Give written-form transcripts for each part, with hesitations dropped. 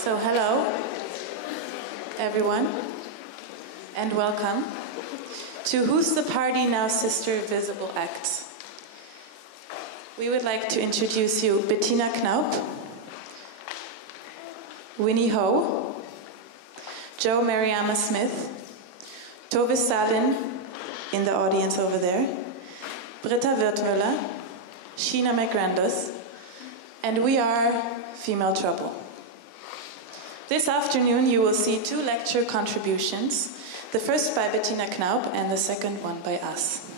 So hello, everyone, and welcome to Who's the Party Now Sister Visible Acts. We would like to introduce you Bettina Knaup, Winnie Ho, Jo Mariama Smith, Tove Salin in the audience over there, Britta Wirtmüller, Sheena McGrandus, and we are Female Trouble. This afternoon you will see two lecture contributions, the first by Bettina Knaup and the second one by us.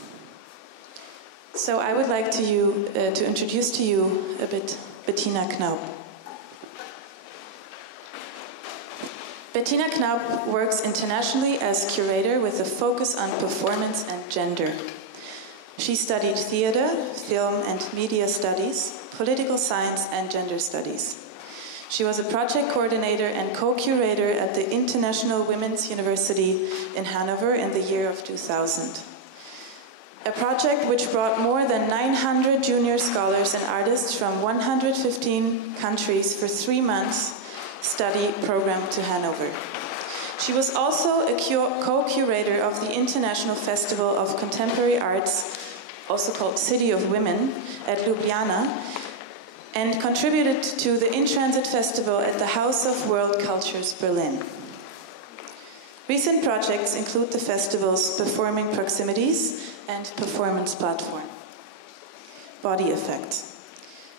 So I would like to introduce to you a bit Bettina Knaup. Bettina Knaup works internationally as curator with a focus on performance and gender. She studied theater, film and media studies, political science and gender studies. She was a project coordinator and co-curator at the International Women's University in Hanover in the year of 2000. A project which brought more than 900 junior scholars and artists from 115 countries for 3 months study program to Hanover. She was also a co-curator of the International Festival of Contemporary Arts, also called City of Women, at Ljubljana, and contributed to the In Transit Festival at the House of World Cultures Berlin. Recent projects include the festival's Performing Proximities and Performance Platform, Body Effects,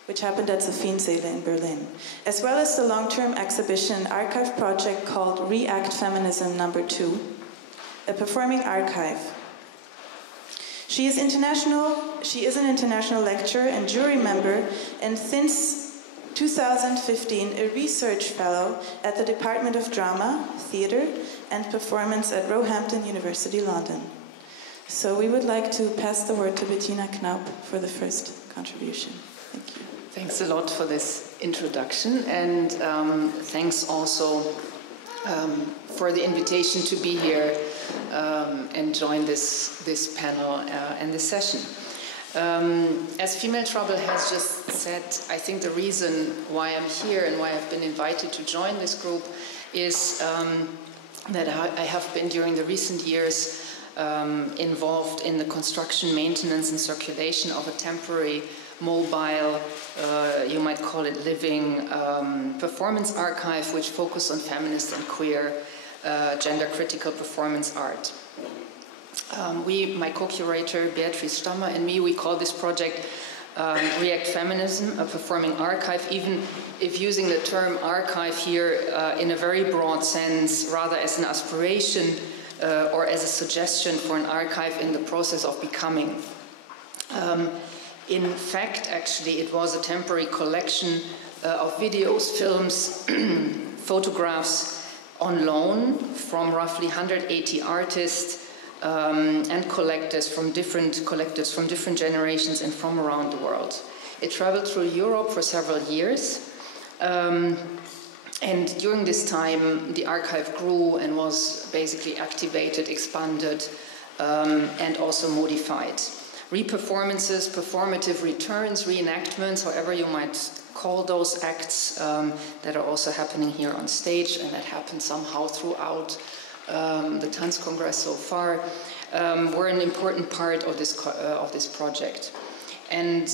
which happened at Sophienseele in Berlin, as well as the long-term exhibition archive project called React Feminism No. 2, a performing archive. She is an international lecturer and jury member, and since 2015 a research fellow at the Department of Drama, Theatre and Performance at Roehampton University, London. So we would like to pass the word to Bettina Knaup for the first contribution. Thank you. Thanks a lot for this introduction, and thanks also for the invitation to be here and join this panel and this session. As Female Trouble has just said, I think the reason why I'm here and why I've been invited to join this group is that I have been during the recent years involved in the construction, maintenance and circulation of a temporary mobile, you might call it living, performance archive which focused on feminist and queer gender-critical performance art. My co-curator Beatrice Stammer and me, we call this project React Feminism, a performing archive, even if using the term archive here in a very broad sense, rather as an aspiration or as a suggestion for an archive in the process of becoming. In fact, actually, it was a temporary collection of videos, films, photographs on loan from roughly 180 artists and collectives from different generations and from around the world. It traveled through Europe for several years, and during this time the archive grew and was basically activated, expanded, and also modified. Reperformances, performative returns, reenactments, however you might call those acts that are also happening here on stage and that happened somehow throughout the Tanzkongress so far, were an important part of this project. And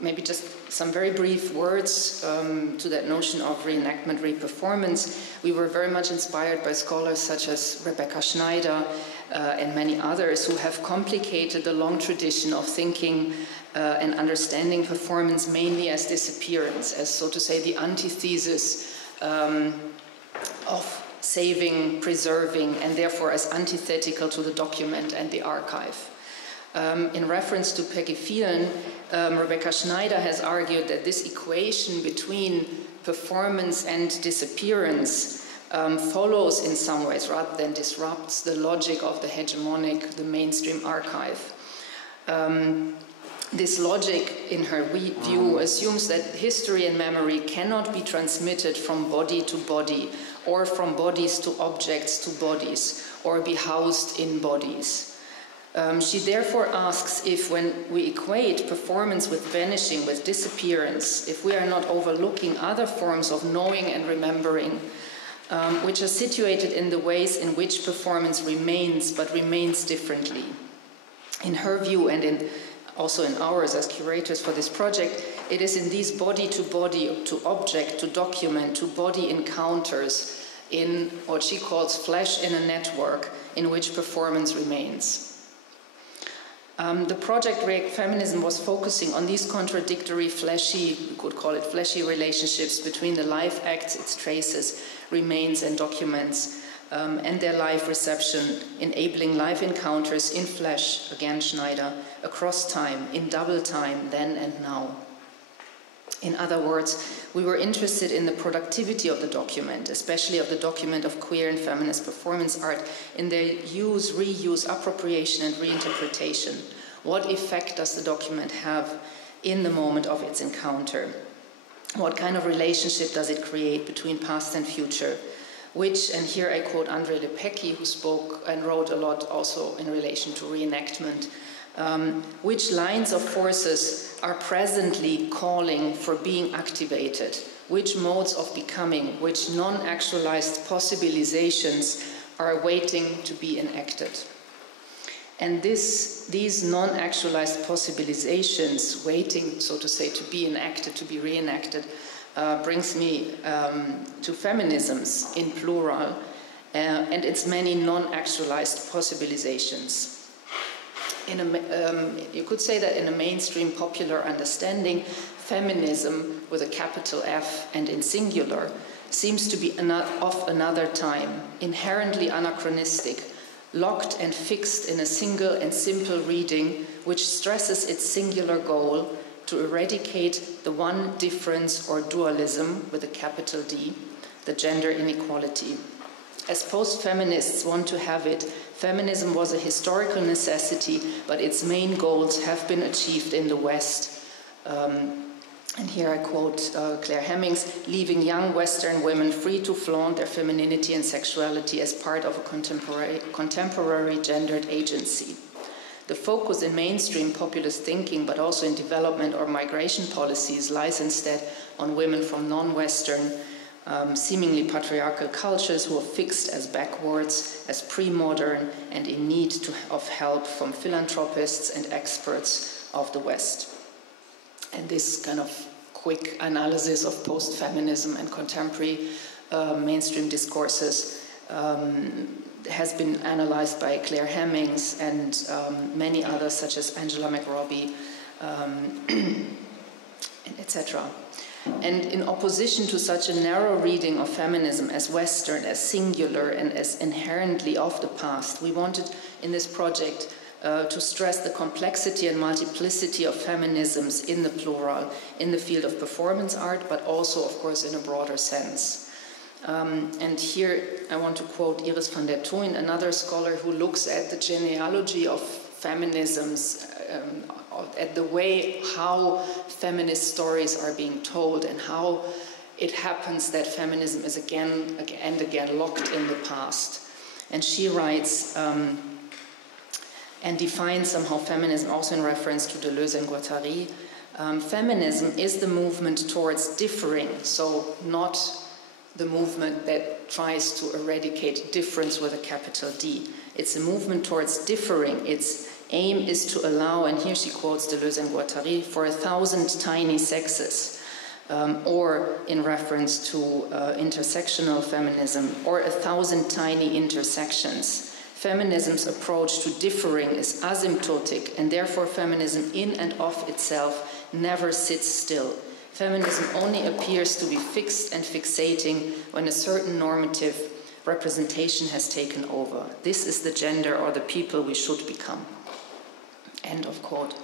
maybe just some very brief words to that notion of reenactment, reperformance. We were very much inspired by scholars such as Rebecca Schneider and many others who have complicated the long tradition of thinking and understanding performance mainly as disappearance, as so to say the antithesis of saving, preserving, and therefore as antithetical to the document and the archive. In reference to Peggy Phelan, Rebecca Schneider has argued that this equation between performance and disappearance follows in some ways rather than disrupts the logic of the hegemonic, the mainstream archive. This logic, in her view, assumes that history and memory cannot be transmitted from body to body, or from bodies to objects to bodies, or be housed in bodies. She therefore asks if, when we equate performance with vanishing, with disappearance, if we are not overlooking other forms of knowing and remembering, which are situated in the ways in which performance remains, but remains differently. In her view, and also in ours as curators for this project, it is in these body-to-body, to object, to document, to body encounters, in what she calls flesh in a network, in which performance remains. The project React Feminism was focusing on these contradictory, fleshy, we could call it fleshy relationships between the life acts, its traces, remains and documents, and their live reception, enabling live encounters in flesh, again Schneider, across time, in double time, then and now. In other words, we were interested in the productivity of the document, especially of the document of queer and feminist performance art, in their use, reuse, appropriation and reinterpretation. What effect does the document have in the moment of its encounter? What kind of relationship does it create between past and future? Which, and here I quote André Lepecki, who spoke and wrote a lot also in relation to reenactment, which lines of forces are presently calling for being activated, which modes of becoming, which non-actualized possibilizations are waiting to be enacted. And these non-actualized possibilizations waiting, so to say, to be enacted, to be reenacted, brings me to feminisms in plural and its many non-actualized possibilizations. You could say that in a mainstream popular understanding, feminism with a capital F and in singular seems to be of another time, inherently anachronistic, locked and fixed in a single and simple reading which stresses its singular goal to eradicate the one difference or dualism with a capital D, the gender inequality. As post-feminists want to have it, feminism was a historical necessity, but its main goals have been achieved in the West. And here I quote Claire Hemmings, leaving young Western women free to flaunt their femininity and sexuality as part of a contemporary gendered agency. The focus in mainstream populist thinking, but also in development or migration policies, lies instead on women from non-Western, seemingly patriarchal cultures who are fixed as backwards, as pre-modern, and in need of help from philanthropists and experts of the West. And this kind of quick analysis of post-feminism and contemporary mainstream discourses has been analyzed by Claire Hemmings and many others, such as Angela McRobbie, etc. And in opposition to such a narrow reading of feminism as Western, as singular, and as inherently of the past, we wanted in this project to stress the complexity and multiplicity of feminisms in the plural, in the field of performance art, but also, of course, in a broader sense. And here I want to quote Iris van der Thuin, another scholar who looks at the genealogy of feminisms, at the way how feminist stories are being told and how it happens that feminism is again and again locked in the past. And she writes and defines somehow feminism also in reference to Deleuze and Guattari. Feminism is the movement towards differing, so not the movement that tries to eradicate difference with a capital D. It's a movement towards differing. Its aim is to allow, and here she quotes Deleuze and Guattari, for 1,000 tiny sexes, or in reference to intersectional feminism, or 1,000 tiny intersections. Feminism's approach to differing is asymptotic, and therefore feminism in and of itself never sits still. Feminism only appears to be fixed and fixating when a certain normative representation has taken over. This is the gender or the people we should become. End of quote.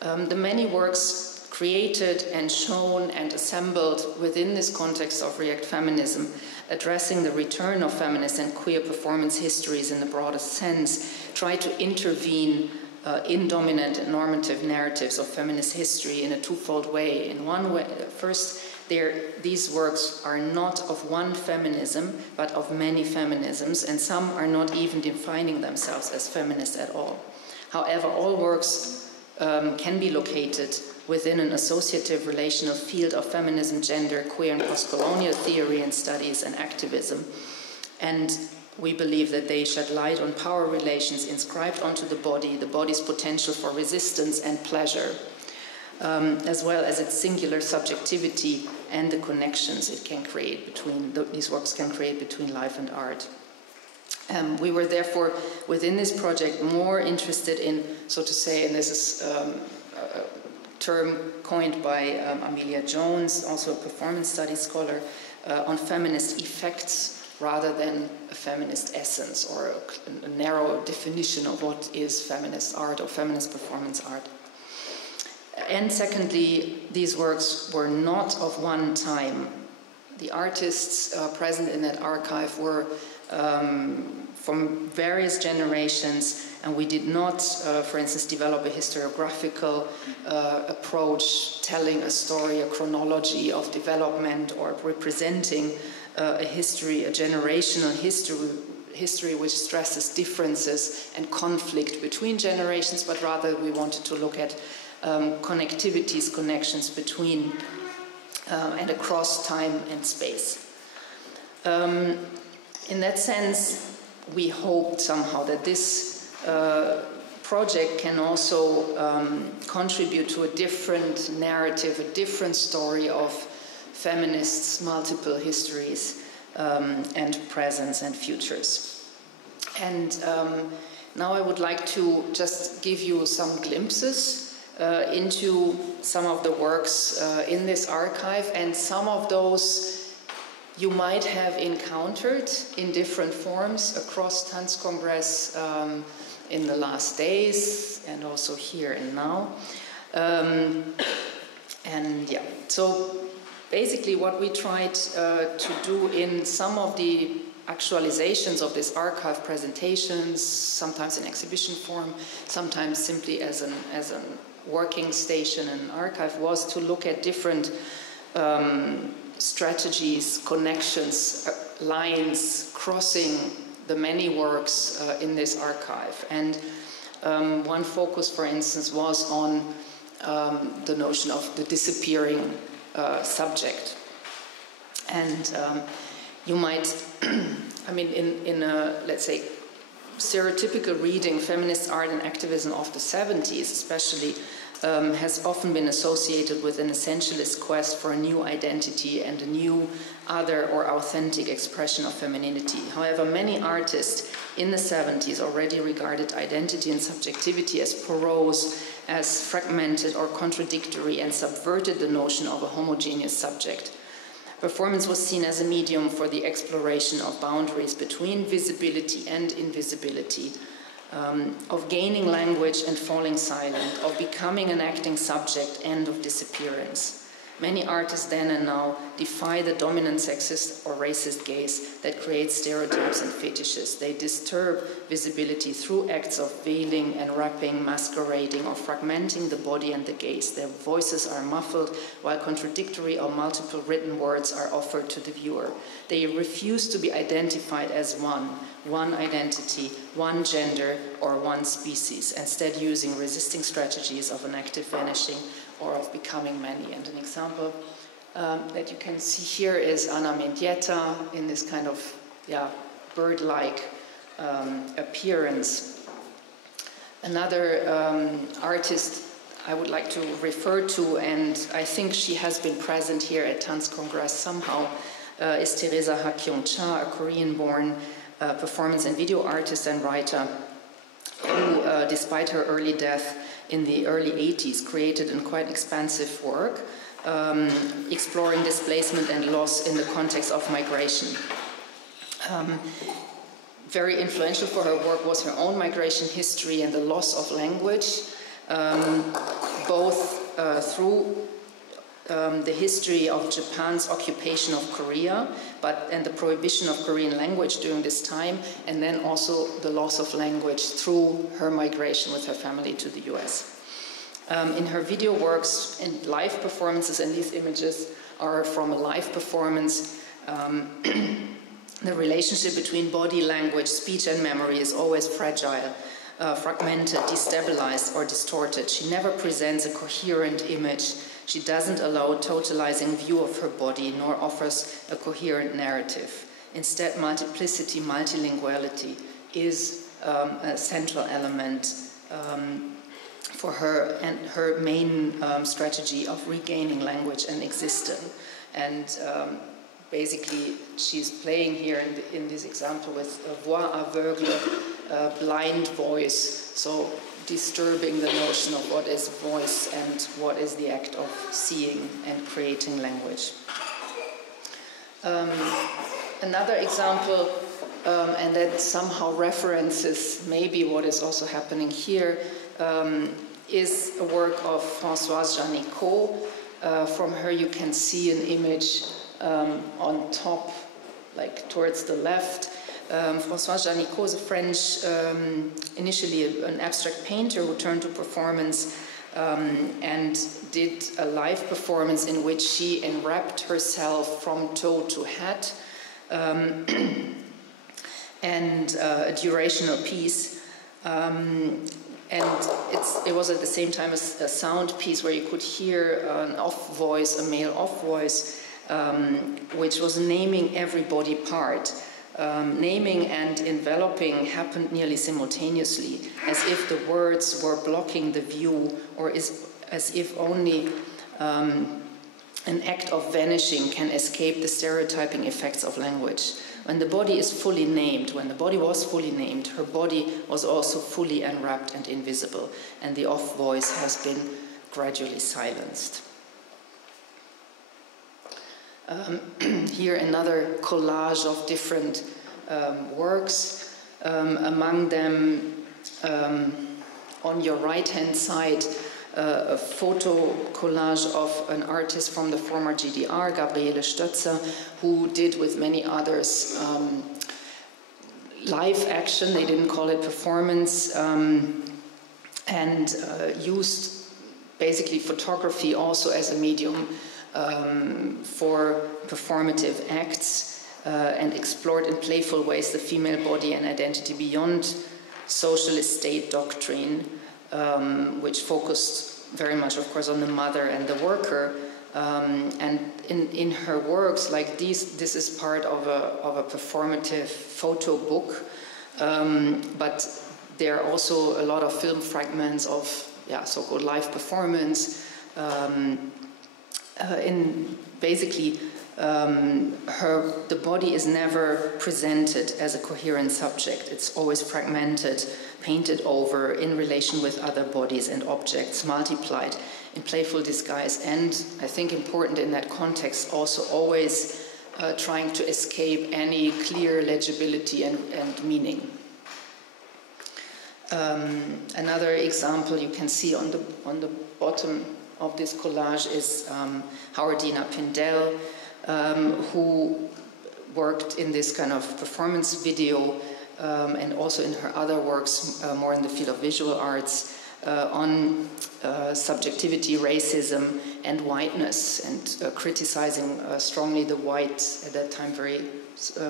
The many works created and shown and assembled within this context of React Feminism, addressing the return of feminist and queer performance histories in the broadest sense, try to intervene in dominant and normative narratives of feminist history in a twofold way. In one way, first, these works are not of one feminism, but of many feminisms, and some are not even defining themselves as feminists at all. However, all works can be located within an associative relational field of feminism, gender, queer and postcolonial theory and studies and activism. And we believe that they shed light on power relations inscribed onto the body's potential for resistance and pleasure, as well as its singular subjectivity and the connections it can create between, these works can create between life and art. We were therefore, within this project, more interested in, so to say, and this is a term coined by Amelia Jones, also a performance studies scholar, on feminist effects rather than a feminist essence or a narrow definition of what is feminist art or feminist performance art. And secondly, these works were not of one time. The artists present in that archive were from various generations, and we did not, for instance, develop a historiographical approach telling a story, a chronology of development, or representing a history, a generational history which stresses differences and conflict between generations, but rather we wanted to look at connectivities, connections between and across time and space. In that sense, we hoped somehow that this project can also contribute to a different narrative, a different story of feminists' multiple histories and presents and futures. And now I would like to just give you some glimpses into some of the works in this archive, and some of those you might have encountered in different forms across Tanzkongress in the last days, and also here and now. And yeah, so basically what we tried to do in some of the actualizations of this archive presentations, sometimes in exhibition form, sometimes simply as an working station and archive, was to look at different strategies, connections, lines crossing the many works in this archive. And one focus, for instance, was on the notion of the disappearing subject. And you might, I mean, in a, let's say, stereotypical reading, feminist art and activism of the 70s especially has often been associated with an essentialist quest for a new identity and a new other or authentic expression of femininity. However, many artists in the 70s already regarded identity and subjectivity as porous, as fragmented or contradictory, and subverted the notion of a homogeneous subject. Performance was seen as a medium for the exploration of boundaries between visibility and invisibility, of gaining language and falling silent, of becoming an acting subject and of disappearance. Many artists then and now defy the dominant sexist or racist gaze that creates stereotypes and fetishes. They disturb visibility through acts of veiling and wrapping, masquerading, or fragmenting the body and the gaze. Their voices are muffled, while contradictory or multiple written words are offered to the viewer. They refuse to be identified as one identity, one gender, or one species, instead using resisting strategies of an active vanishing or of becoming many. And an example that you can see here is Ana Mendieta in this kind of bird-like appearance. Another artist I would like to refer to, and I think she has been present here at Tanzkongress somehow, is Teresa Hakyong-cha, a Korean-born performance and video artist and writer who, despite her early death in the early 80s, created a quite expansive work exploring displacement and loss in the context of migration. Very influential for her work was her own migration history and the loss of language, both through the history of Japan's occupation of Korea and the prohibition of Korean language during this time, and then also the loss of language through her migration with her family to the US. In her video works and live performances, and these images are from a live performance, the relationship between body, language, speech and memory is always fragile, fragmented, destabilized or distorted. She never presents a coherent image. She doesn't allow a totalizing view of her body, nor offers a coherent narrative. Instead, multiplicity, multilinguality is a central element for her and her main strategy of regaining language and existence. And basically, she's playing here in this example with a voix aveugle, blind voice, so disturbing the notion of what is voice and what is the act of seeing and creating language. Another example, and that somehow references maybe what is also happening here, is a work of Françoise Janicot. From her you can see an image on top, like towards the left. Françoise Janicot is a French, initially an abstract painter who turned to performance and did a live performance in which she enwrapped herself from toe to head, and a durational piece. And it was at the same time a sound piece where you could hear an off voice, a male off voice, which was naming every body part. Naming and enveloping happened nearly simultaneously, as if the words were blocking the view, or as if only an act of vanishing can escape the stereotyping effects of language. When the body is fully named, when the body was fully named, her body was also fully enwrapped and invisible, and the off voice has been gradually silenced. Here another collage of different works, among them on your right-hand side a photo collage of an artist from the former GDR, Gabriele Stötzer, who did with many others live action, they didn't call it performance, and used basically photography also as a medium for performative acts, and explored in playful ways the female body and identity beyond socialist state doctrine, which focused very much, of course, on the mother and the worker. And in her works like these, this is part of a performative photo book, but there are also a lot of film fragments of so-called live performance. In basically, the body is never presented as a coherent subject. It's always fragmented, painted over in relation with other bodies and objects, multiplied in playful disguise, and I think important in that context, also always trying to escape any clear legibility and meaning. Another example you can see on the bottom of this collage is Howardina Pindell, who worked in this kind of performance video and also in her other works, more in the field of visual arts, on subjectivity, racism, and whiteness, and criticizing strongly the white, at that time very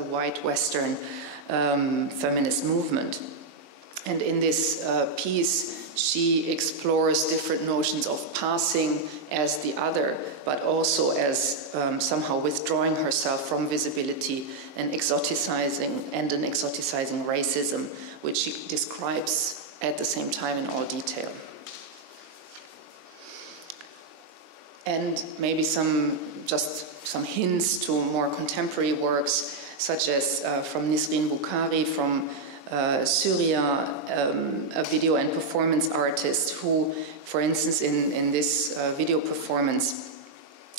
white Western feminist movement. And in this piece, she explores different notions of passing as the other, but also as somehow withdrawing herself from visibility and exoticizing racism, which she describes at the same time in all detail. And maybe some hints to more contemporary works, such as from Nisrin Bukhari from Syria, a video and performance artist who, for instance, in this video performance,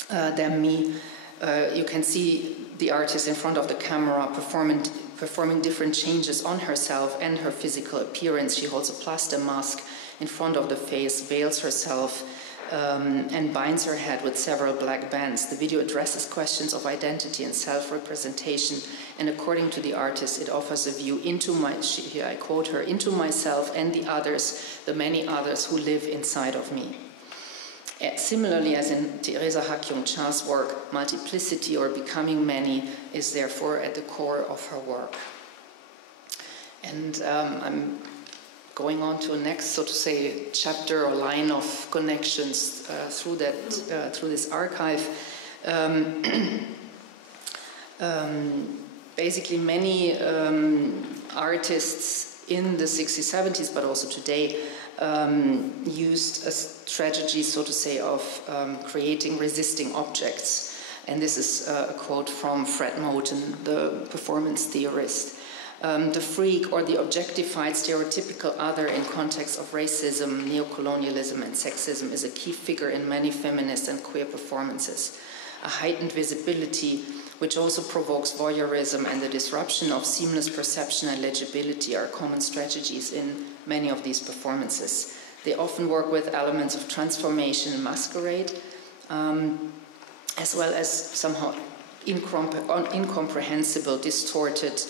Demi, you can see the artist in front of the camera performing different changes on herself and her physical appearance. She holds a plaster mask in front of the face, veils herself, and binds her head with several black bands. The video addresses questions of identity and self-representation, and according to the artist, it offers a view into here I quote her, into myself and the others, the many others who live inside of me. Similarly, as in Teresa Ha-Kyung Cha's work, multiplicity or becoming many is therefore at the core of her work. And I'm going on to a next, so to say, chapter or line of connections through this archive. Basically, many artists in the 60s, 70s, but also today, used a strategy, so to say, of creating resisting objects. And this is a quote from Fred Moten, the performance theorist. The freak or the objectified stereotypical other in context of racism, neocolonialism, and sexism is a key figure in many feminist and queer performances. A heightened visibility, which also provokes voyeurism and the disruption of seamless perception and legibility, are common strategies in many of these performances. They often work with elements of transformation and masquerade, as well as somehow incomprehensible, distorted,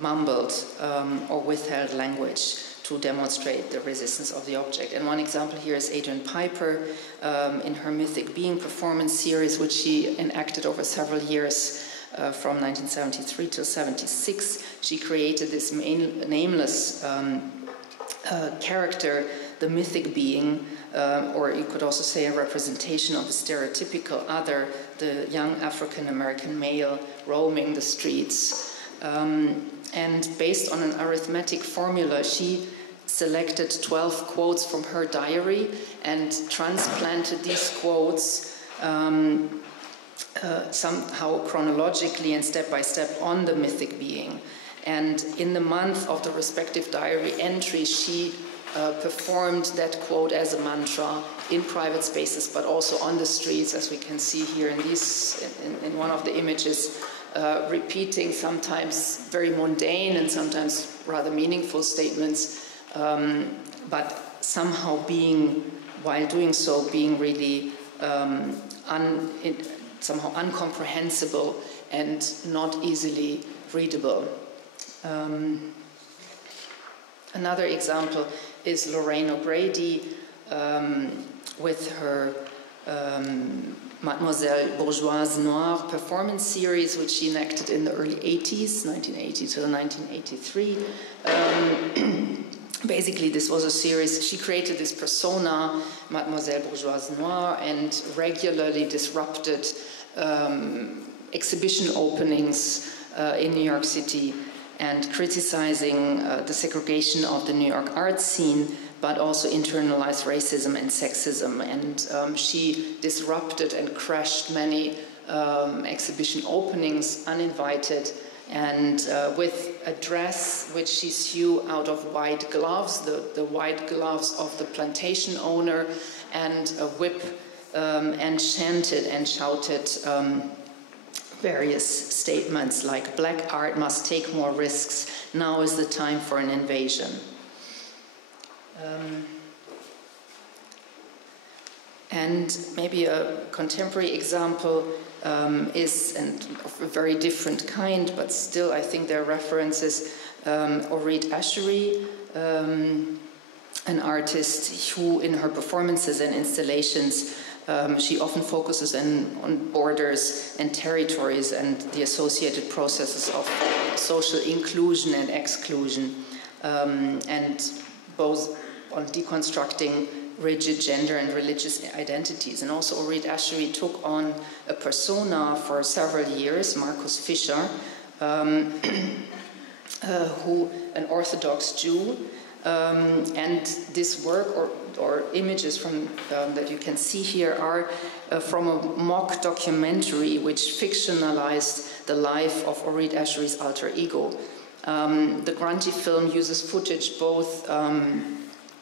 mumbled or withheld language to demonstrate the resistance of the object. And one example here is Adrian Piper in her Mythic Being performance series, which she enacted over several years from 1973 to 76. She created this nameless character, the mythic being, or you could also say a representation of the stereotypical other, the young African-American male roaming the streets. And based on an arithmetic formula, she selected 12 quotes from her diary and transplanted these quotes somehow chronologically and step by step on the mythic being. And in the month of the respective diary entry, she performed that quote as a mantra in private spaces, but also on the streets, as we can see here in one of the images, repeating sometimes very mundane and sometimes rather meaningful statements, but somehow while doing so, being really somehow incomprehensible and not easily readable. Another example is Lorraine O'Grady with her Mademoiselle Bourgeoise Noire performance series, which she enacted in the early 80s, 1980 to 1983. Basically, this was a series. She created this persona, Mademoiselle Bourgeoise Noire, and regularly disrupted exhibition openings in New York City and criticizing the segregation of the New York art scene, but also internalized racism and sexism. And she disrupted and crashed many exhibition openings uninvited, and with a dress which she sew out of white gloves, the white gloves of the plantation owner, and a whip, and chanted and shouted various statements like "Black art must take more risks, now is the time for an invasion." And maybe a contemporary example is, and of a very different kind, but still I think there are references, Orit Ashery, an artist who in her performances and installations she often focuses on borders and territories and the associated processes of social inclusion and exclusion, and both on deconstructing rigid gender and religious identities. And also Orit Ashery took on a persona for several years, Marcus Fischer, who an Orthodox Jew, and this work or images from that you can see here are from a mock documentary which fictionalized the life of Orit Ashery's alter ego. The Grunty film uses footage both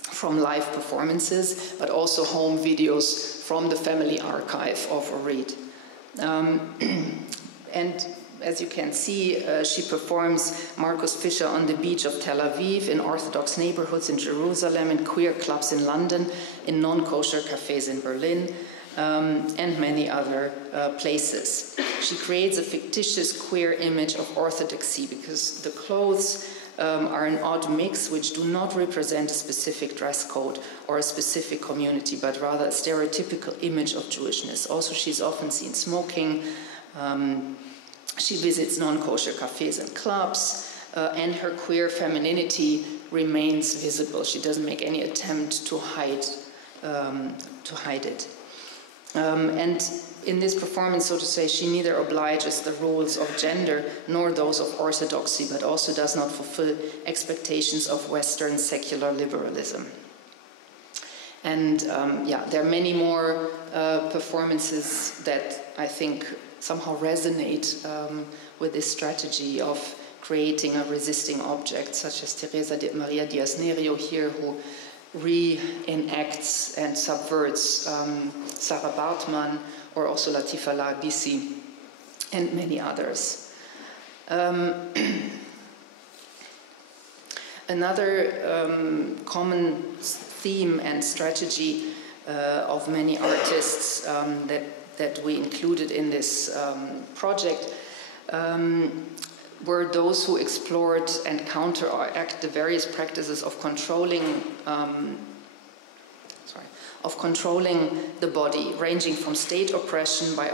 from live performances, but also home videos from the family archive of Orit. And as you can see, she performs Marcus Fischer on the beach of Tel Aviv, in Orthodox neighborhoods in Jerusalem, in queer clubs in London, in non-kosher cafes in Berlin, and many other places. She creates a fictitious queer image of orthodoxy because the clothes are an odd mix which do not represent a specific dress code or a specific community, but rather a stereotypical image of Jewishness. Also, she's often seen smoking. She visits non-kosher cafes and clubs, and her queer femininity remains visible. She doesn't make any attempt to hide it. And in this performance, so to say, she neither obliges the rules of gender nor those of orthodoxy, but also does not fulfill expectations of Western secular liberalism. And there are many more performances that I think somehow resonate with this strategy of creating a resisting object, such as Teresa Maria Diaz Nerio here, who reenacts and subverts Sarah Bartman, or also Latifa Lagbisi, and many others. Another common theme and strategy of many artists that we included in this project were those who explored and counteract the various practices of controlling the body, ranging from state oppression by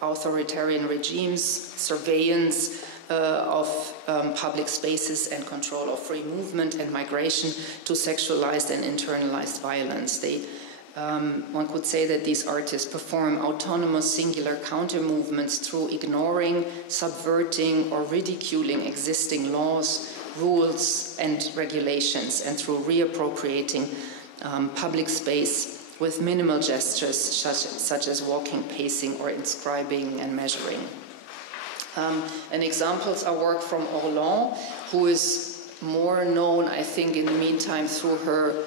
authoritarian regimes, surveillance of public spaces and control of free movement and migration, to sexualized and internalized violence. One could say that these artists perform autonomous singular counter-movements through ignoring, subverting, or ridiculing existing laws, rules, and regulations, and through reappropriating public space with minimal gestures such as walking, pacing, or inscribing and measuring. And examples are work from Orlan, who is more known, I think, in the meantime through her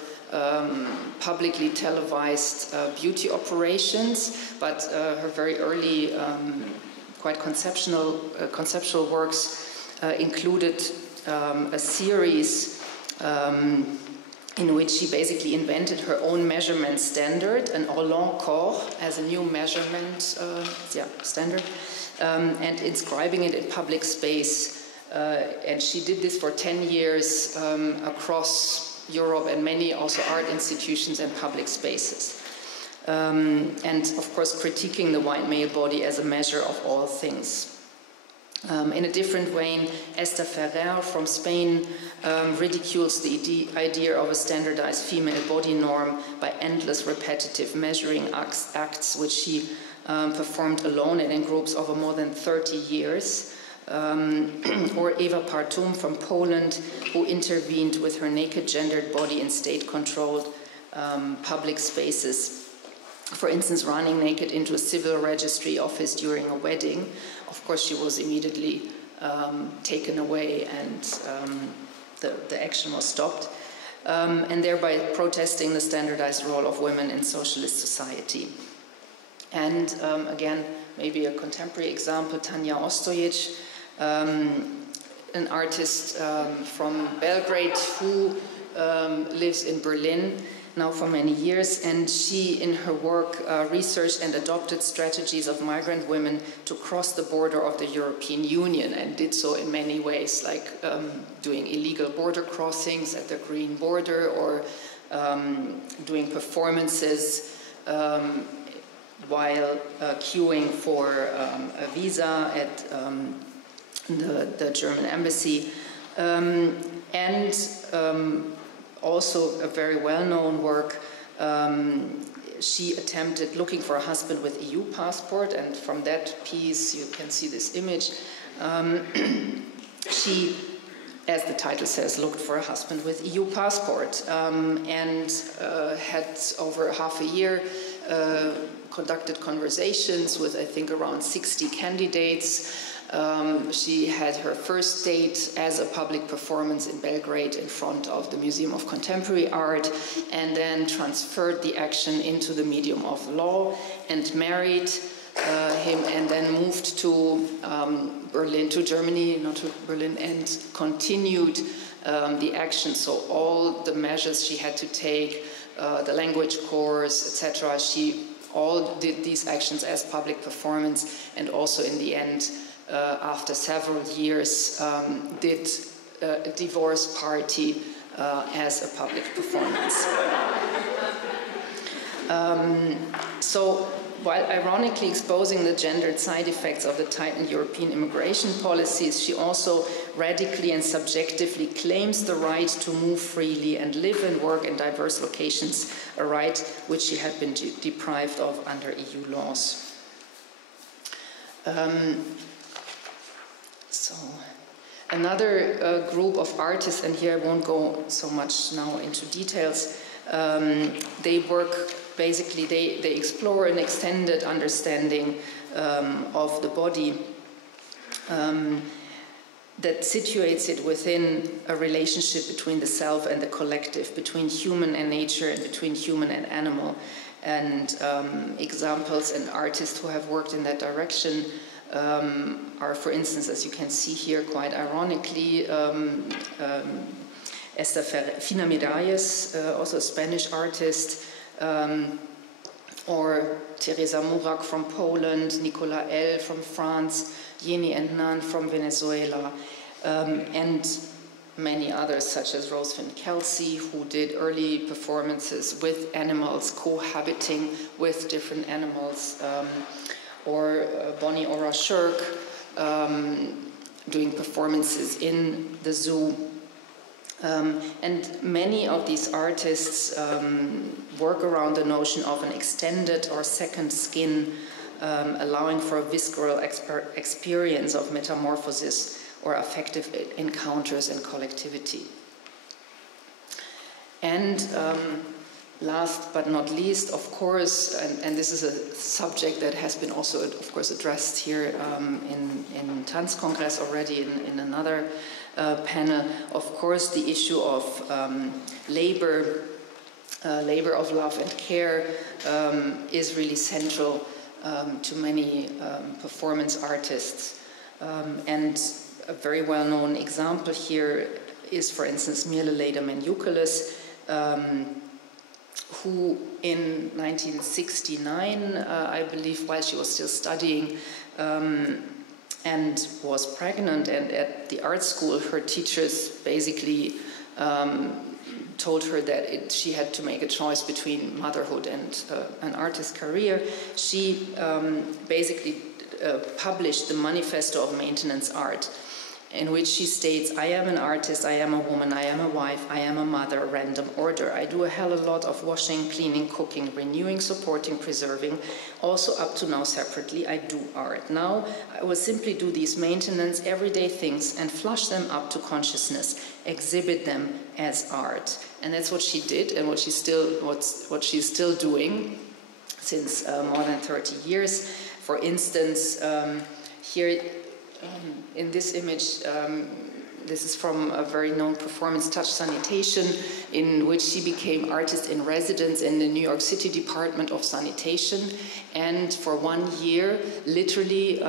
publicly televised beauty operations, but her very early, quite conceptual works included a series in which she basically invented her own measurement standard, an Orlan corps, as a new measurement standard, and inscribing it in public space. And she did this for 10 years across Europe and many also art institutions and public spaces. And of course critiquing the white male body as a measure of all things. In a different vein, Esther Ferrer from Spain ridicules the idea of a standardized female body norm by endless repetitive measuring acts which she performed alone and in groups over more than 30 years. Or Eva Partum from Poland, who intervened with her naked gendered body in state-controlled public spaces. For instance, running naked into a civil registry office during a wedding. Of course, she was immediately taken away and the action was stopped, and thereby protesting the standardized role of women in socialist society. And again, maybe a contemporary example, Tanja Ostojic, an artist from Belgrade who lives in Berlin now for many years, and she, in her work, researched and adopted strategies of migrant women to cross the border of the European Union, and did so in many ways, like doing illegal border crossings at the Green Border, or doing performances while queuing for a visa at the German embassy, and also a very well-known work. She attempted looking for a husband with EU passport, and from that piece you can see this image. She, as the title says, looked for a husband with EU passport, and had over half a year conducted conversations with, I think, around 60 candidates. She had her first date as a public performance in Belgrade in front of the Museum of Contemporary Art, and then transferred the action into the medium of law and married him, and then moved to Berlin, to Germany, not to Berlin, and continued the action. So all the measures she had to take, the language course, etc., she all did these actions as public performance, and also in the end, after several years, did a divorce party as a public performance. So, while ironically exposing the gendered side effects of the tightened European immigration policies, she also radically and subjectively claims the right to move freely and live and work in diverse locations, a right which she had been deprived of under EU laws. So, another group of artists, and here I won't go so much now into details, they work, basically they explore an extended understanding of the body that situates it within a relationship between the self and the collective, between human and nature and between human and animal. And examples and artists who have worked in that direction are, for instance, as you can see here, quite ironically, Fina Miralles, also a Spanish artist, or Teresa Murak from Poland, Nicolas L. from France, Yeni and Nan from Venezuela, and many others such as Rosefield Kelsey, who did early performances with animals, cohabiting with different animals, or Bonnie Ora Shirk, doing performances in the zoo. And many of these artists work around the notion of an extended or second skin, allowing for a visceral experience of metamorphosis or affective encounters and collectivity. And last but not least, of course, and this is a subject that has been also, of course, addressed here in Tanzkongress already in another panel, of course, the issue of labor of love and care is really central to many performance artists. And a very well-known example here is, for instance, Mirle Lederman-Eukeles, who in 1969, I believe, while she was still studying, and was pregnant, and at the art school her teachers basically told her that she had to make a choice between motherhood and an artist career. She basically published the Manifesto of Maintenance Art, in which she states, I am an artist, I am a woman, I am a wife, I am a mother, random order. I do a hell of a lot of washing, cleaning, cooking, renewing, supporting, preserving. Also up to now separately, I do art. Now I will simply do these maintenance, everyday things and flush them up to consciousness, exhibit them as art. And that's what she did, and what she's still doing since more than 30 years. For instance, here in this image, this is from a very known performance, Touch Sanitation, in which she became artist in residence in the New York City Department of Sanitation, and for 1 year literally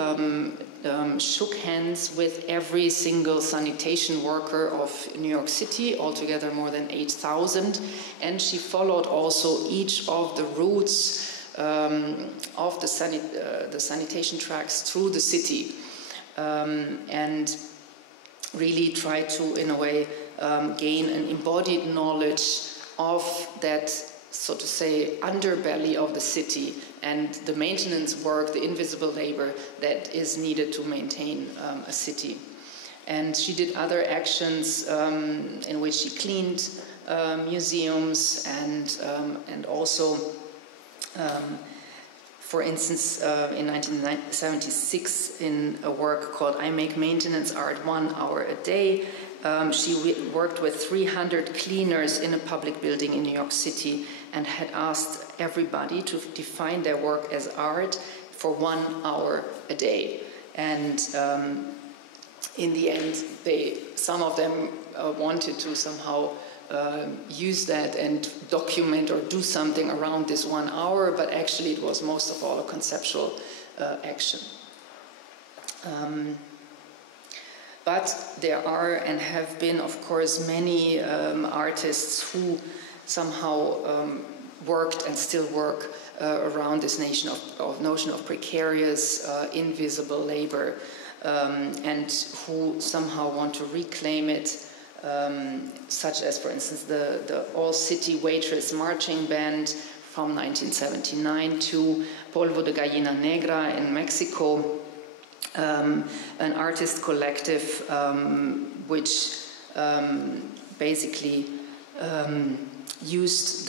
shook hands with every single sanitation worker of New York City, altogether more than 8,000, and she followed also each of the routes of the sanitation tracks through the city. And really try to, in a way, gain an embodied knowledge of that, so to say, underbelly of the city and the maintenance work, the invisible labor that is needed to maintain a city. And she did other actions in which she cleaned museums and also for instance, in 1976, in a work called I Make Maintenance Art 1 Hour a Day, she worked with 300 cleaners in a public building in New York City and had asked everybody to define their work as art for 1 hour a day. And in the end, some of them wanted to somehow use that and document or do something around this 1 hour, but actually it was most of all a conceptual action. But there are and have been, of course, many artists who somehow worked and still work around this notion of precarious, invisible labor, and who somehow want to reclaim it such as, for instance, the All-City Waitress Marching Band from 1979 to Polvo de Gallina Negra in Mexico, an artist collective which basically used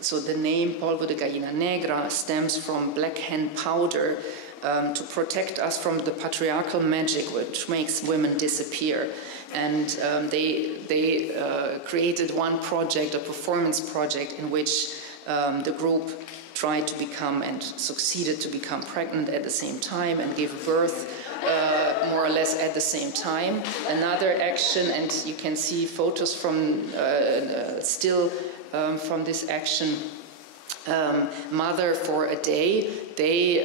so the name Polvo de Gallina Negra stems from black hen powder to protect us from the patriarchal magic which makes women disappear. And they created one project, a performance project, in which the group tried to become and succeeded to become pregnant at the same time and give birth more or less at the same time. Another action, and you can see photos from still from this action, Mother for a Day. They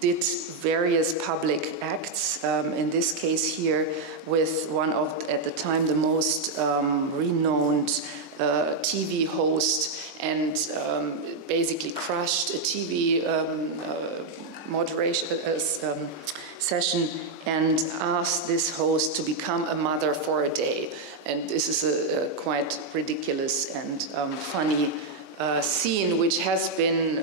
did various public acts, in this case here with one of, at the time, the most renowned TV host, and basically crushed a TV moderation session and asked this host to become a mother for a day. And this is a quite ridiculous and funny scene, which has been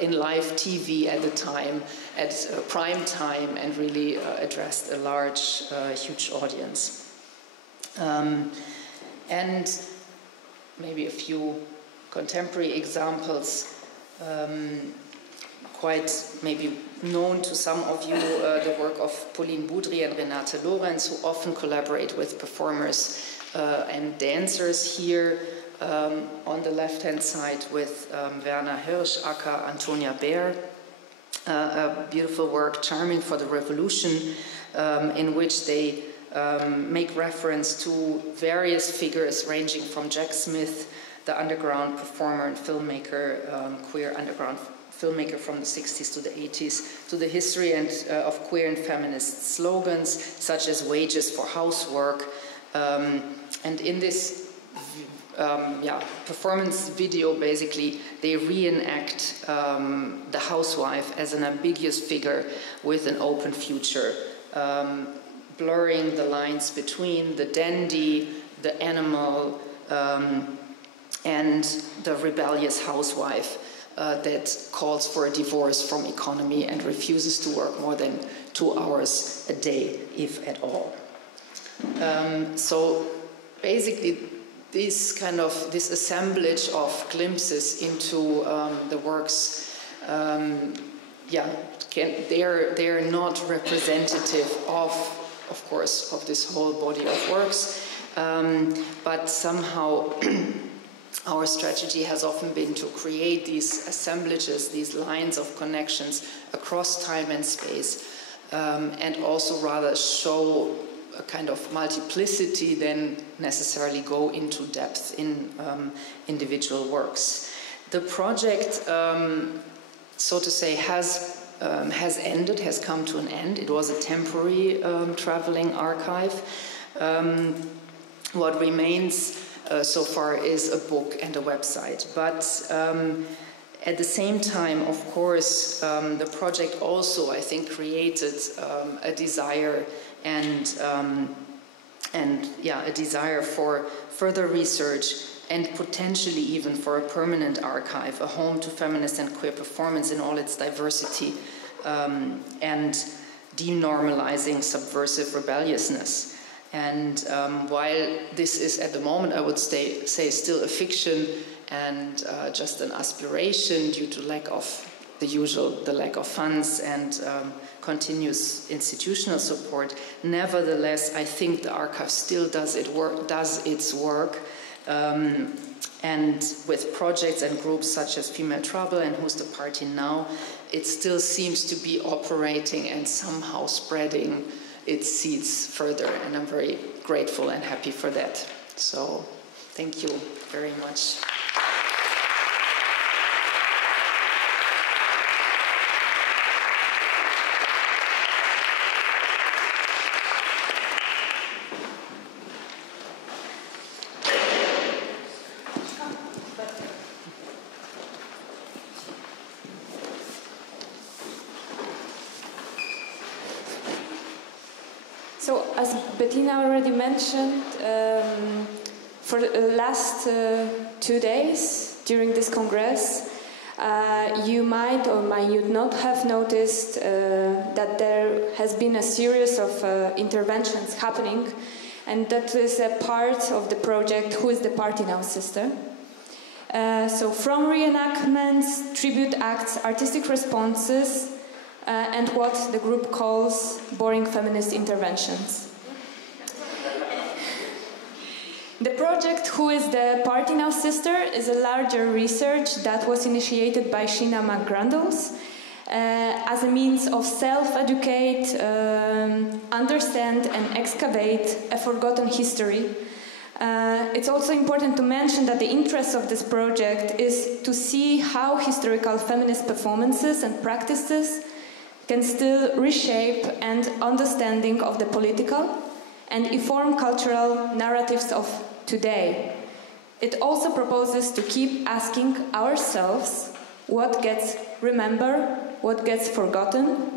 in live TV at the time, at prime time, and really addressed a large, huge audience. And maybe a few contemporary examples, quite maybe known to some of you, the work of Pauline Boudry and Renate Lorenz, who often collaborate with performers and dancers here. On the left-hand side with Werner Hirsch, aka Antonia Baer, a beautiful work, Charming for the Revolution, in which they make reference to various figures ranging from Jack Smith, the underground performer and filmmaker, queer underground filmmaker from the 60s to the 80s, to the history and of queer and feminist slogans, such as wages for housework. And in this performance video, basically, they reenact the housewife as an ambiguous figure with an open future, blurring the lines between the dandy, the animal, and the rebellious housewife that calls for a divorce from economy and refuses to work more than 2 hours a day, if at all. So basically, this assemblage of glimpses into the works, they're not representative of course, of this whole body of works, but somehow our strategy has often been to create these assemblages, these lines of connections across time and space, and also rather show a kind of multiplicity than necessarily go into depth in individual works. The project, so to say, has ended, has come to an end. It was a temporary traveling archive. What remains so far is a book and a website. But at the same time, of course, the project also, I think, created a desire and a desire for further research and potentially even for a permanent archive, a home to feminist and queer performance in all its diversity, and denormalizing subversive rebelliousness. And while this is at the moment, I would say still a fiction and just an aspiration due to lack of the lack of funds and continuous institutional support, nevertheless, I think the archive still does its work. And with projects and groups such as Female Trouble and Who's the Party Now, it still seems to be operating and somehow spreading its seeds further, and I'm very grateful and happy for that. So, thank you very much. So So, as Bettina already mentioned, for the last 2 days during this Congress, you might or might not have noticed that there has been a series of interventions happening, and that is a part of the project Who is the Party Now, Sister? So from reenactments, tribute acts, artistic responses, and what the group calls boring feminist interventions. The project Who is the Party Now, Sister? Is a larger research that was initiated by Sheena McGrandles as a means of self-educate, understand and excavate a forgotten history. It's also important to mention that the interest of this project is to see how historical feminist performances and practices can still reshape and understanding of the political and inform cultural narratives of today. It also proposes to keep asking ourselves what gets remembered, what gets forgotten,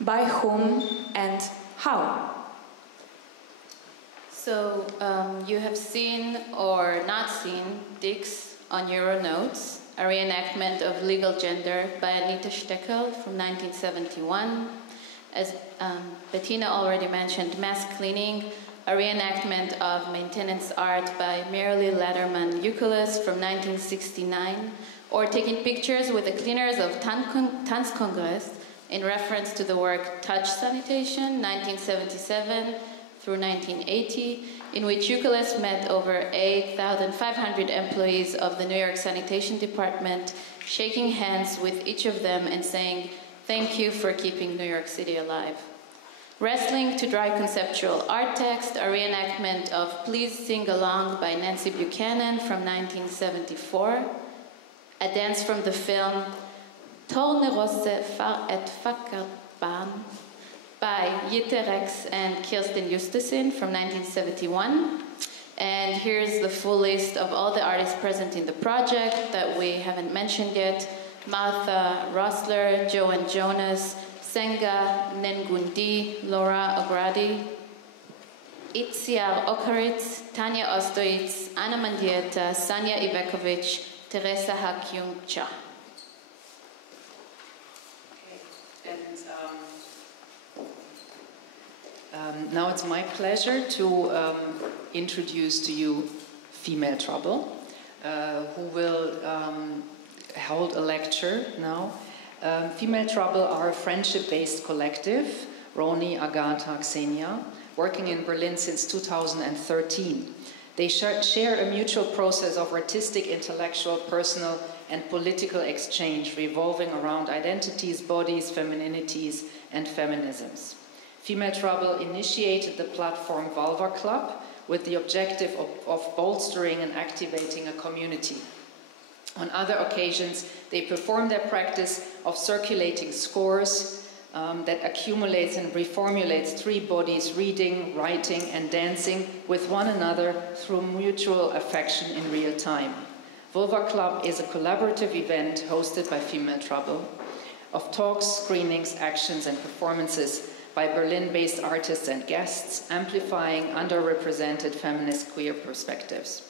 by whom and how. So you have seen or not seen Dix on Euronotes, a reenactment of Legal Gender by Anita Steckel from 1971. As Bettina already mentioned, Mass Cleaning, a reenactment of maintenance art by Marilee Letterman Euclid from 1969, or Taking Pictures with the Cleaners of Tanzkongress in reference to the work Touch Sanitation, 1977 through 1980, in which Euclid met over 8,500 employees of the New York Sanitation Department, shaking hands with each of them and saying, "Thank you for keeping New York City alive." Wrestling to Dry Conceptual Art Text, a reenactment of Please Sing Along by Nancy Buchanan from 1974. A dance from the film Tornerosse far et fakkert baan by Jette Rex and Kirsten Justusin from 1971. And here's the full list of all the artists present in the project that we haven't mentioned yet. Martha Rossler, Joan Jonas, Senga Nengundi, Laura Agradi, Itziar Okaritz, Tanya Ostoitz, Anna Mandieta, Sanja Ivekovic, Teresa Hakyung-cha. Now it's my pleasure to introduce to you Female Trouble, who will hold a lecture now. Female Trouble are a friendship-based collective, Roni, Agatha, Xenia, working in Berlin since 2013. They share a mutual process of artistic, intellectual, personal, and political exchange revolving around identities, bodies, femininities, and feminisms. Female Trouble initiated the platform Vulva Club with the objective of bolstering and activating a community. On other occasions, they perform their practice of circulating scores that accumulates and reformulates three bodies reading, writing, and dancing with one another through mutual affection in real time. Vulva Club is a collaborative event hosted by Female Trouble of talks, screenings, actions, and performances by Berlin-based artists and guests, amplifying underrepresented feminist queer perspectives.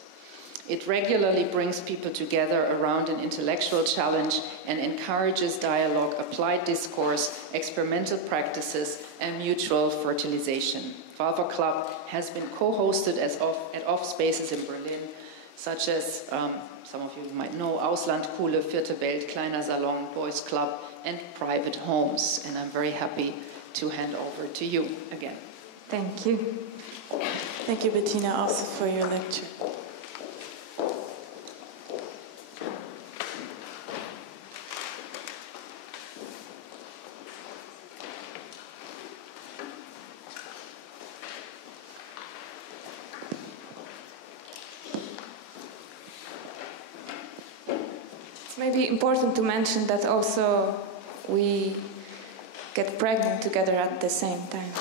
It regularly brings people together around an intellectual challenge and encourages dialogue, applied discourse, experimental practices, and mutual fertilization. Vulva Club has been co-hosted at off spaces in Berlin, such as, some of you might know, Auslandkuhle, Vierte Welt, Kleiner Salon, Boys Club, and private homes. And I'm very happy to hand over to you again. Thank you. Thank you, Bettina, also for your lecture. It's maybe important to mention that also we get pregnant together at the same time.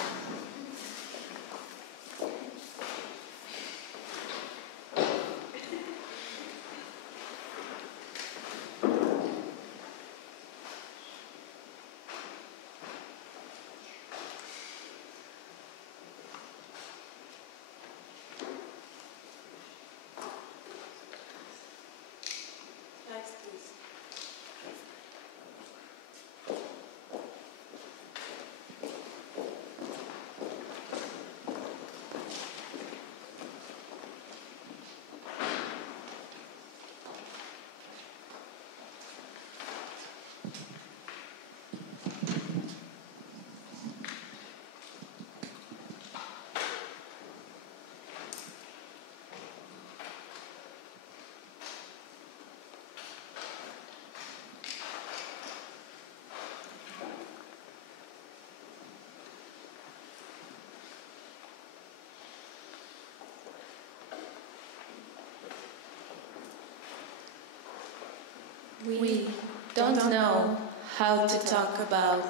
We don't know how to talk about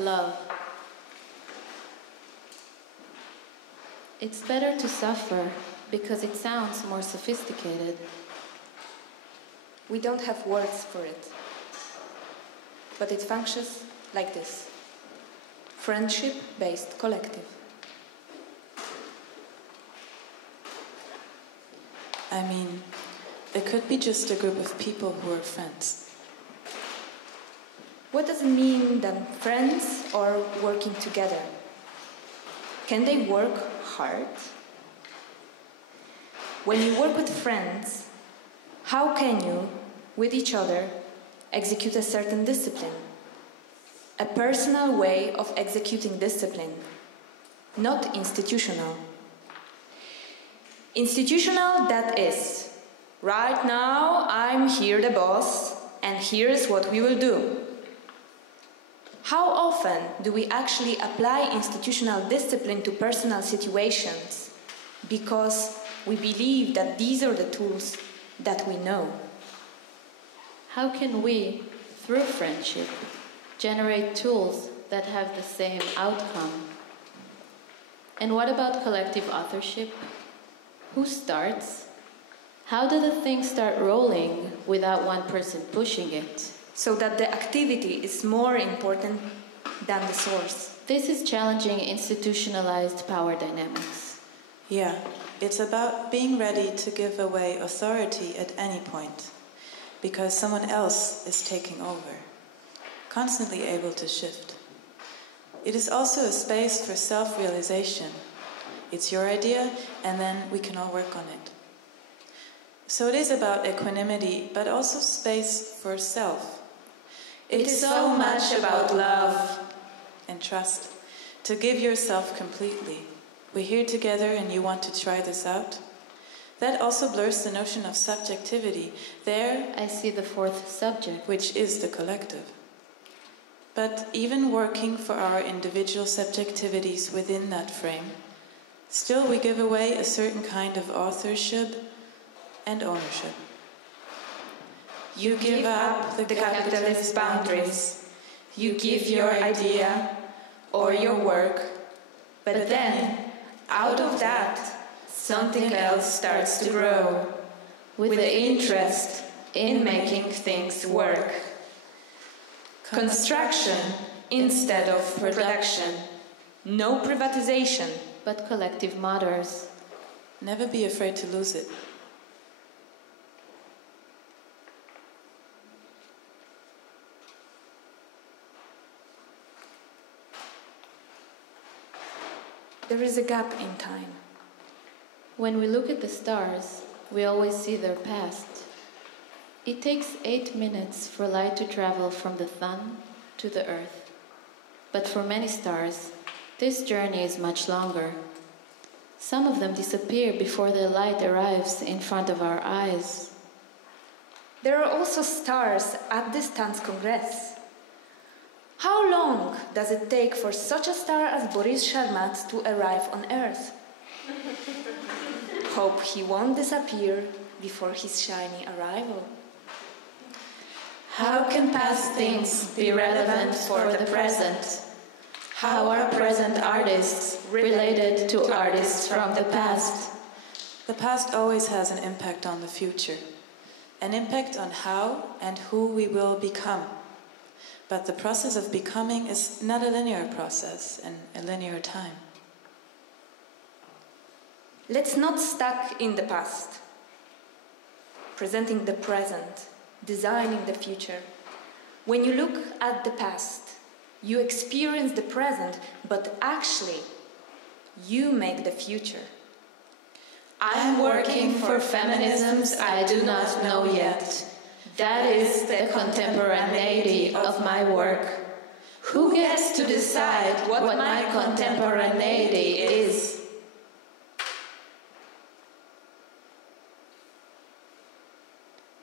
love. It's better to suffer because it sounds more sophisticated. We don't have words for it, but it functions like this: friendship-based collective. I mean, it could be just a group of people who are friends. What does it mean then, friends or working together? Can they work hard? When you work with friends, how can you, with each other, execute a certain discipline? A personal way of executing discipline, not institutional. Institutional, that is, right now I'm here the boss, and here's what we will do. How often do we actually apply institutional discipline to personal situations because we believe that these are the tools that we know? How can we, through friendship, generate tools that have the same outcome? And what about collective authorship? Who starts? How do the things start rolling without one person pushing it? So that the activity is more important than the source. This is challenging institutionalized power dynamics. Yeah, it's about being ready to give away authority at any point, because someone else is taking over, constantly able to shift. It is also a space for self-realization. It's your idea, and then we can all work on it. So it is about equanimity, but also space for self. It's so much about love and trust, to give yourself completely. We're here together and you want to try this out. That also blurs the notion of subjectivity. There, I see the fourth subject, which is the collective. But even working for our individual subjectivities within that frame, still we give away a certain kind of authorship and ownership. You give up the capitalist boundaries. You give your idea or your work, but then, out of that, something else starts to grow, with the interest in making things work. Construction instead of production. No privatization, but collective motors. Never be afraid to lose it. There is a gap in time. When we look at the stars, we always see their past. It takes 8 minutes for light to travel from the sun to the earth. But for many stars, this journey is much longer. Some of them disappear before the light arrives in front of our eyes. There are also stars at this Tanzkongress. How long does it take for such a star as Boris Sharmat to arrive on Earth? Hope he won't disappear before his shiny arrival. How can past things be relevant for the present? How are present artists related to artists from the past? The past always has an impact on the future, an impact on how and who we will become. But the process of becoming is not a linear process and a linear time. Let's not stuck in the past, presenting the present, designing the future. When you look at the past, you experience the present, but actually, you make the future. I'm working for feminisms I do not know yet. That is the contemporaneity of my work. Who gets to decide what my contemporaneity is?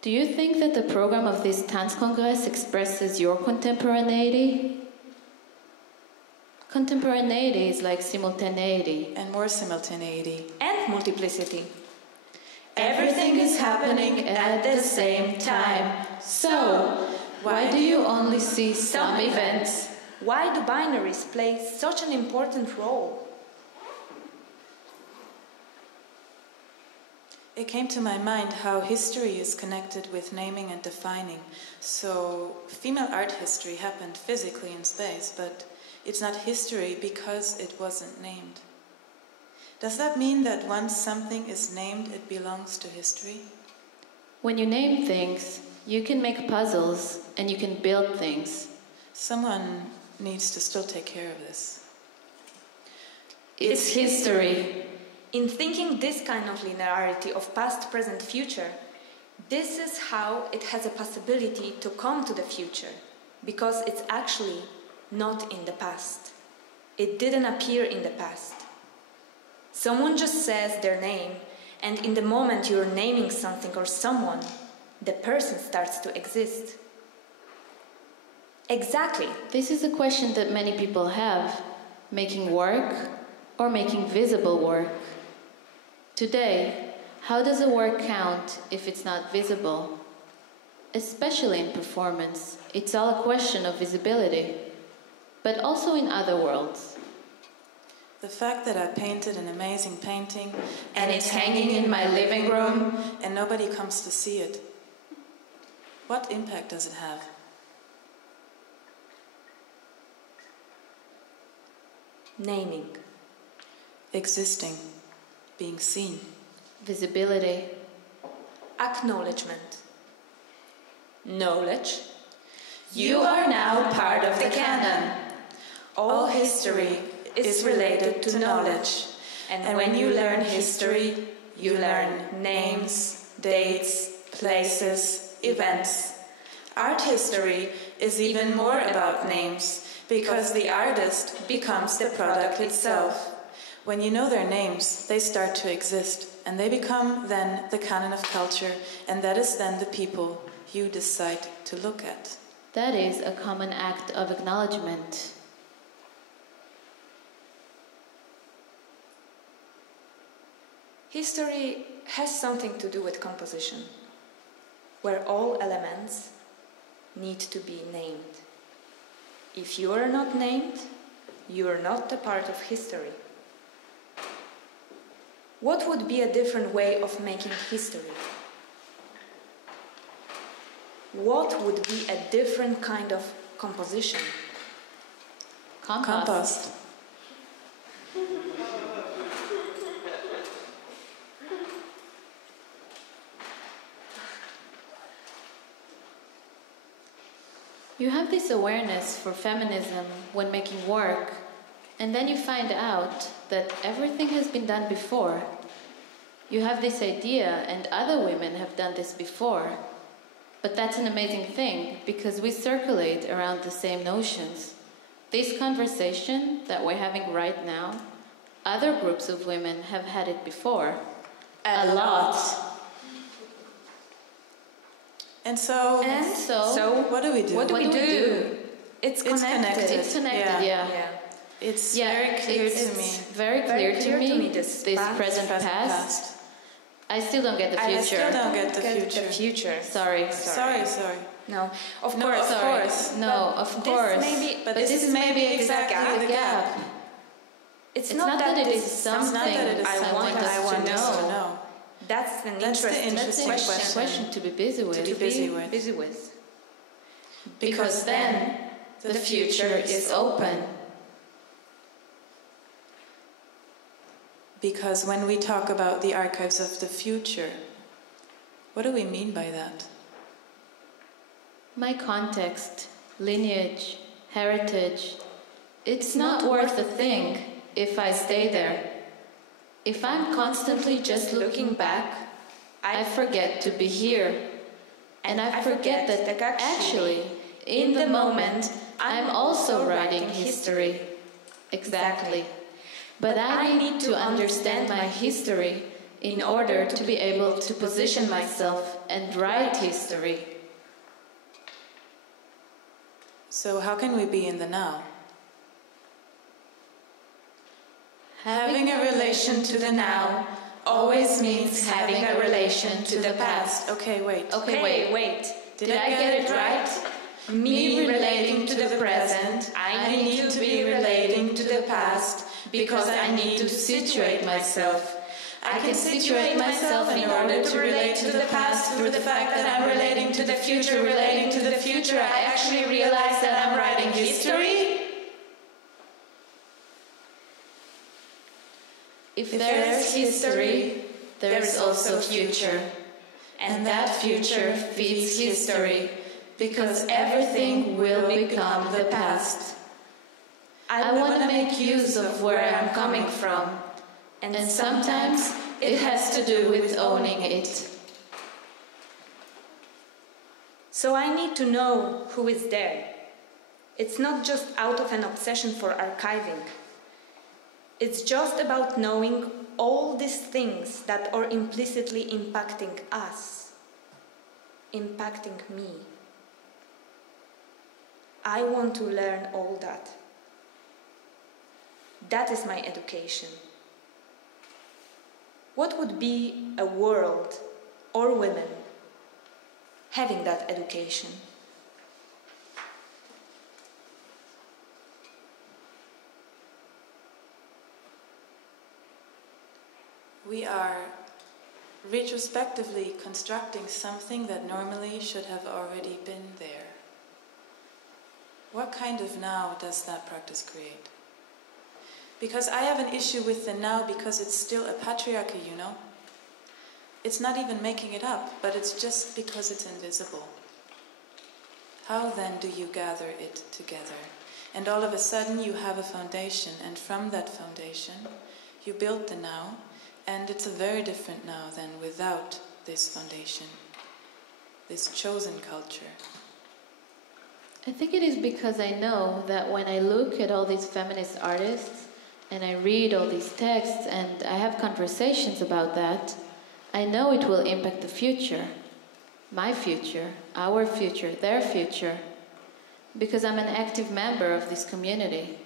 Do you think that the program of this Tanzkongress expresses your contemporaneity? Contemporaneity is like simultaneity. And more simultaneity. And multiplicity. Everything Everything is happening at the same time. So, why do you only see some events? Why do binaries play such an important role? It came to my mind how history is connected with naming and defining. So, female art history happened physically in space, but it's not history because it wasn't named. Does that mean that once something is named, it belongs to history? When you name things, you can make puzzles and you can build things. Someone needs to still take care of this. It's history. In thinking this kind of linearity of past, present, future, this is how it has a possibility to come to the future, because it's actually not in the past. It didn't appear in the past. Someone just says their name, and in the moment you're naming something or someone, the person starts to exist. Exactly. This is a question that many people have: making work or making visible work. Today, how does a work count if it's not visible? Especially in performance, it's all a question of visibility, but also in other worlds. The fact that I painted an amazing painting And it's hanging in my living room and nobody comes to see it, what impact does it have? Naming. Existing, being seen. Visibility. Acknowledgement. Knowledge. You are now part of the canon. All history is related to knowledge. And when you learn history, you learn names, dates, places, events. Art history is even more about names, because the artist becomes the product itself. When you know their names, they start to exist, and they become then the canon of culture, and that is then the people you decide to look at. That is a common act of acknowledgement. History has something to do with composition, where all elements need to be named. If you are not named, you are not a part of history. What would be a different way of making history? What would be a different kind of composition? Compost. You have this awareness for feminism when making work, and then you find out that everything has been done before. You have this idea, and other women have done this before. But that's an amazing thing, because we circulate around the same notions. This conversation that we're having right now, other groups of women have had it before. A lot. And so what do we do? What do we do? It's connected. It's connected, yeah. It's very clear to me. It's very clear to me, this present past. I still don't get the future. I still don't get the future. Sorry. No, of No, course. of course. No, of course. But this is maybe exactly the gap. It's not that it is It's not something that it is I something I want us to know. That's an That's the interesting interesting question to be busy with. busy with. Because then the future is open. Because when we talk about the archives of the future, what do we mean by that? My context, lineage, heritage, it's not worth a thing if I stay there. If I'm constantly just looking back, I forget to be here. And I forget that actually, in the moment, I'm also writing history. Exactly. But I need to understand my history in order to be able to position myself and write history. So how can we be in the now? Having a relation to the now always means having a relation to the past. Okay, wait. Okay, wait. Did I get it right? Me relating to the present, I need to be relating to the past because I need to situate myself. I can situate myself in order to relate to the past through the fact that I'm relating to the future. Relating to the future, I actually realize that I'm writing history. If there's history, there's also future. And that future feeds history, because everything will become the past. I want to make use of where I'm coming from, and sometimes it has to do with owning it. So I need to know who is there. It's not just out of an obsession for archiving. It's just about knowing all these things that are implicitly impacting us, impacting me. I want to learn all that. That is my education. What would be a world or women having that education? We are retrospectively constructing something that normally should have already been there. What kind of now does that practice create? Because I have an issue with the now because it's still a patriarchy, you know? It's not even making it up, but it's just because it's invisible. How then do you gather it together? And all of a sudden you have a foundation, and from that foundation you build the now, and it's a very different now than without this foundation, this chosen culture. I think it is because I know that when I look at all these feminist artists and I read all these texts and I have conversations about that, I know it will impact the future. My future, our future, their future. Because I'm an active member of this community.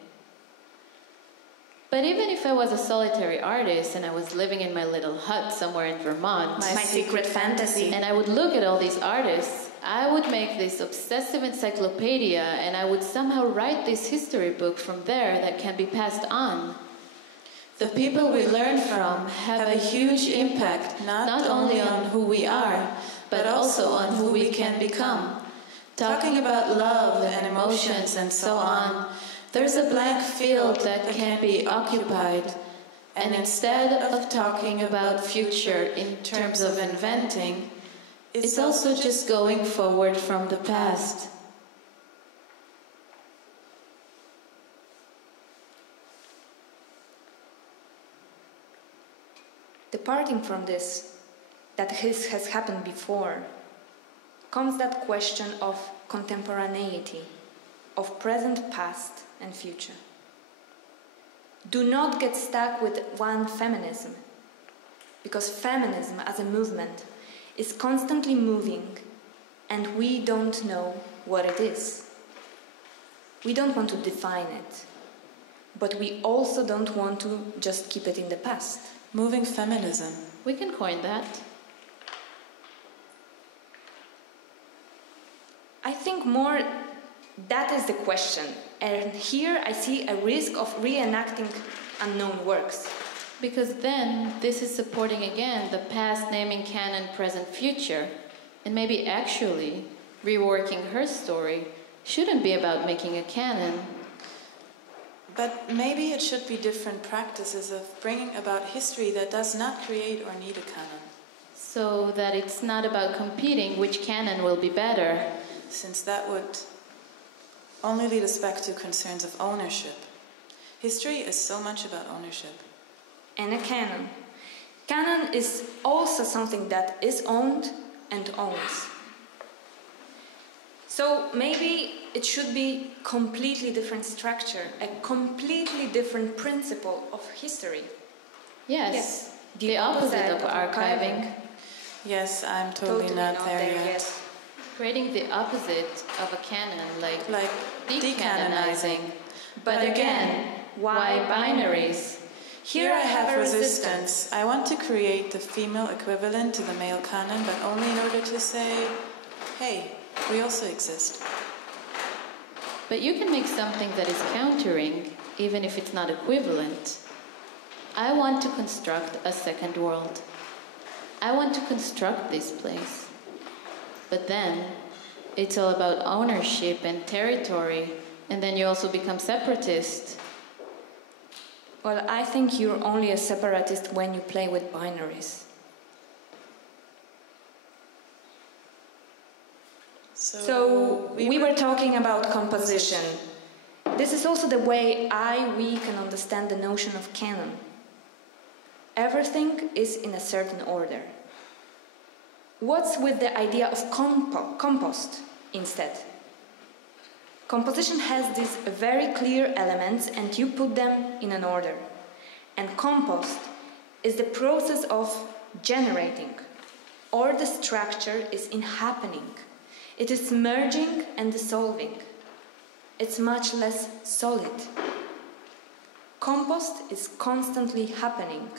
But even if I was a solitary artist and I was living in my little hut somewhere in Vermont, My secret fantasy. and I would look at all these artists, I would make this obsessive encyclopedia and I would somehow write this history book from there that can be passed on. The people we learn from have a huge impact, not only on who we are, but also on who we can become. Talking about love and emotions and so on, there's a blank field that can be occupied. And instead of talking about future in terms of inventing, it's also just going forward from the past. Departing from this, that has happened before, comes that question of contemporaneity, of present, past, and future. Do not get stuck with one feminism, because feminism as a movement is constantly moving and we don't know what it is. We don't want to define it, but we also don't want to just keep it in the past. Moving feminism. We can coin that. I think more that is the question, and here I see a risk of reenacting unknown works. Because then this is supporting again the past naming canon, present, future, and maybe actually reworking her story shouldn't be about making a canon. But maybe it should be different practices of bringing about history that does not create or need a canon. So that it's not about competing which canon will be better. Since that would only lead us back to concerns of ownership. History is so much about ownership. And a canon. Canon is also something that is owned and owns. So maybe it should be completely different structure, a completely different principle of history. Yes, the opposite of archiving. Yes, I'm totally not there yet. Creating the opposite of a canon, like decanonizing. But again, why binaries? Here I have resistance. I want to create the female equivalent to the male canon, but only in order to say, hey, we also exist. But you can make something that is countering, even if it's not equivalent. I want to construct a second world. I want to construct this place. But then, it's all about ownership and territory, and then you also become separatist. Well, I think you're only a separatist when you play with binaries. So we were talking about composition. This is also the way we can understand the notion of canon. Everything is in a certain order. What's with the idea of compost instead? Composition has these very clear elements and you put them in an order. And compost is the process of generating, or the structure is in happening. It is merging and dissolving. It's much less solid. Compost is constantly happening.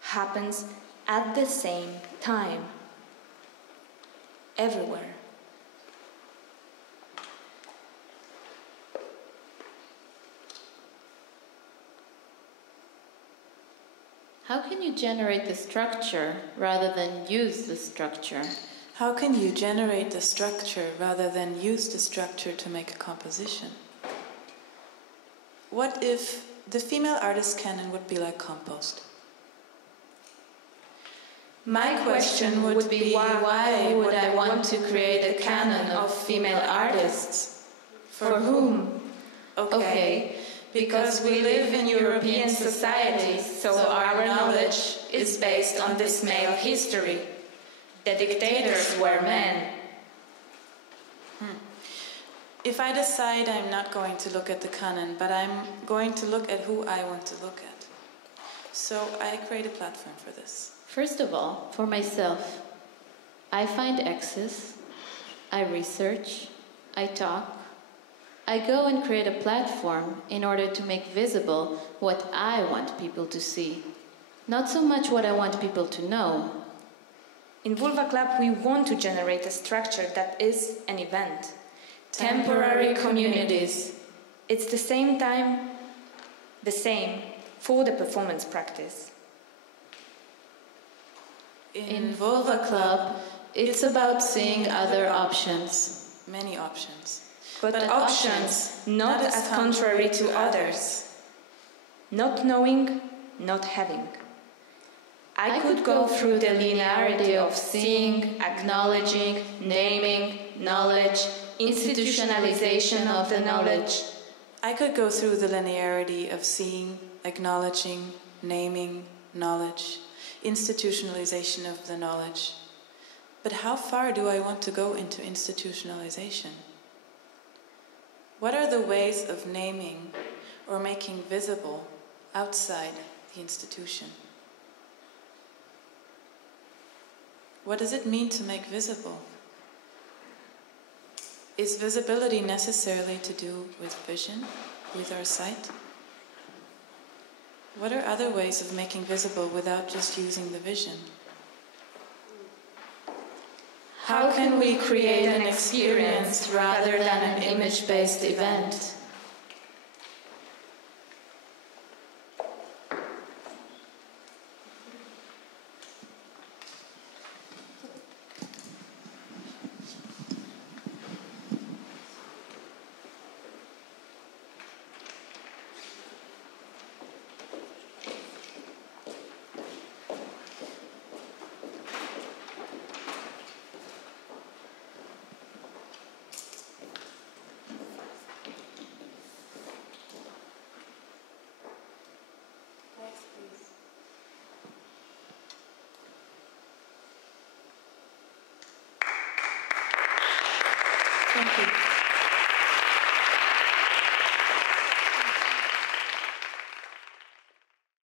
Happens at the same time. Everywhere. How can you generate the structure rather than use the structure? How can you generate the structure rather than use the structure to make a composition? What if the female artist canon would be like compost? My question would be why would I want to create a canon of female artists? For whom? Okay, because we live in European society, so our knowledge is based on this male history. The dictators were men. If I decide I'm not going to look at the canon, but I'm going to look at who I want to look at. So I create a platform for this. First of all, for myself, I find access, I research, I talk, I go and create a platform in order to make visible what I want people to see, not so much what I want people to know. In Vulva Club, we want to generate a structure that is an event. Temporary communities. It's the same for the performance practice. In Vulva Club, it's about seeing other options. Many options. But options not as contrary to others. Not knowing, not having. I could go through the linearity of seeing, acknowledging, naming, knowledge, institutionalization of the knowledge. I could go through the linearity of seeing, acknowledging, naming, knowledge, institutionalization of the knowledge. But how far do I want to go into institutionalization? What are the ways of naming or making visible outside the institution? What does it mean to make visible? Is visibility necessarily to do with vision, with our sight? What are other ways of making visible without just using the vision? How can we create an experience rather than an image-based event? Thank you.